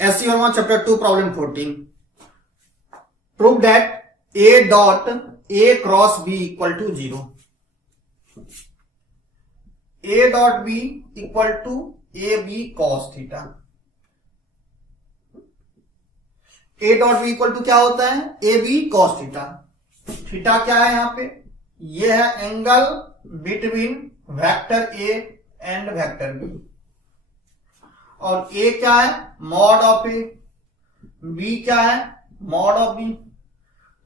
SC1 chapter 2 problem 14. Prove that A dot A cross B equal to 0. A dot B equal to AB cos theta. A dot B equal to क्या होता है? AB cos theta. Theta क्या है यहां पे? ये है angle between vector A and vector B. और A क्या है? Mod of A. B क्या है? Mod of B.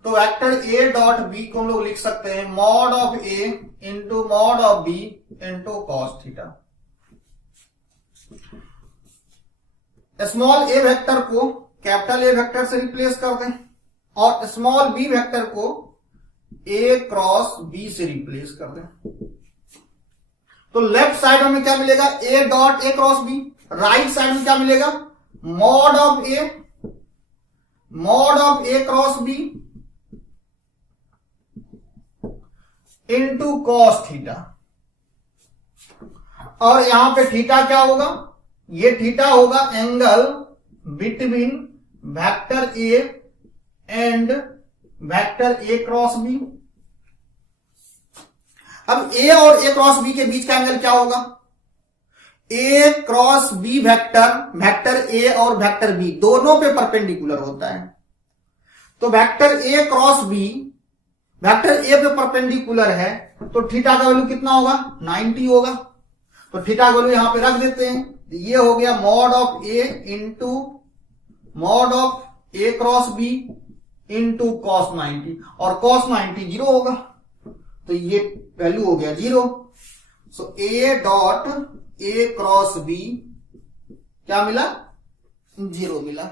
तो वेक्टर A डॉट B को हम लोग लिख सकते हैं mod of A into mod of B into cos theta. Small a vector को कैपिटल A वेक्टर से रिप्लेस कर दें और स्मॉल b वेक्टर को A क्रॉस B से रिप्लेस कर दें. तो लेफ्ट साइड में क्या मिलेगा? A dot A cross B. Right side में क्या मिलेगा? Mod of A cross B into cos theta. और यहां पे थीटा क्या होगा? ये थीटा होगा angle between vector A and vector A cross B. अब A और A क्रॉस B के बीच का एंगल क्या होगा? A cross B vector A और वेक्टर B दोनों पे परपेंडिकुलर होता है. तो vector A cross B vector A पे परपेंडिकुलर है तो थीटा का वैल्यू कितना होगा? 90 होगा. तो थीटा का वैल्यू यहां पे रख देते हैं. ये हो गया mod of A into mod of A cross B into cos 90. और कॉस 90 जीरो होगा तो ये वैल्यू हो गया 0. सो A dot A cross B क्या मिला? 0 मिला.